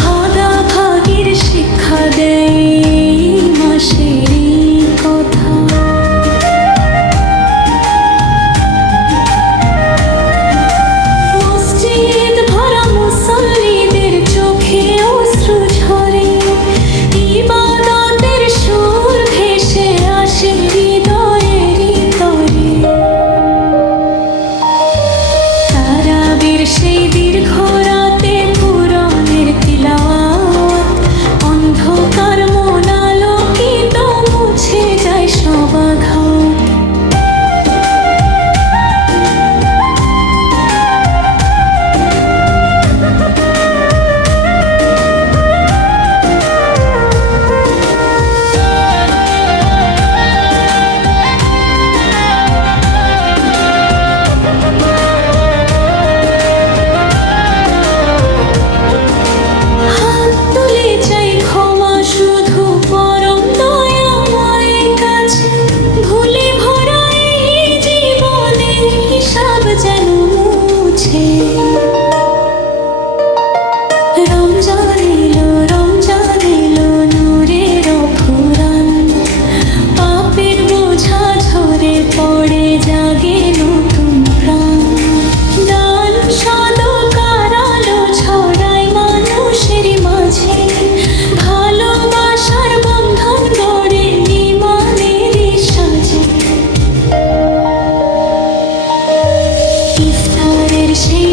ভাগাভাগির শিক্ষা দেয় মাসেরই কথা। মসজিদ ভরা মুসল্লিদের চোখে অশ্রু ঝরে, ইবাদতের সুর ভেসে আসে হৃদয়েরই তরে। তারাবির সেই দীর্ঘ রাতে কুরআনের তিলাওয়াত, অন্ধকার মন আলোকিত, মুছে যায় সব আঘাত। হাত তুলে চাই ক্ষমা শুধু পরম দয়াময়ের কাছে। ভুলে ভরা এই জীবনের হিসাব যেন মুছে। রমজান এলো নূরের ফুরান, পাপের বোঝা ঝরে পড়ে, জাগে নতুন প্রাণ। দান সদকার আলো ছড়ায় মানুষের মাঝে, ভালোবাসার বন্ধন গড়ে ঈমানেরই সাজে। ইফতারের সেই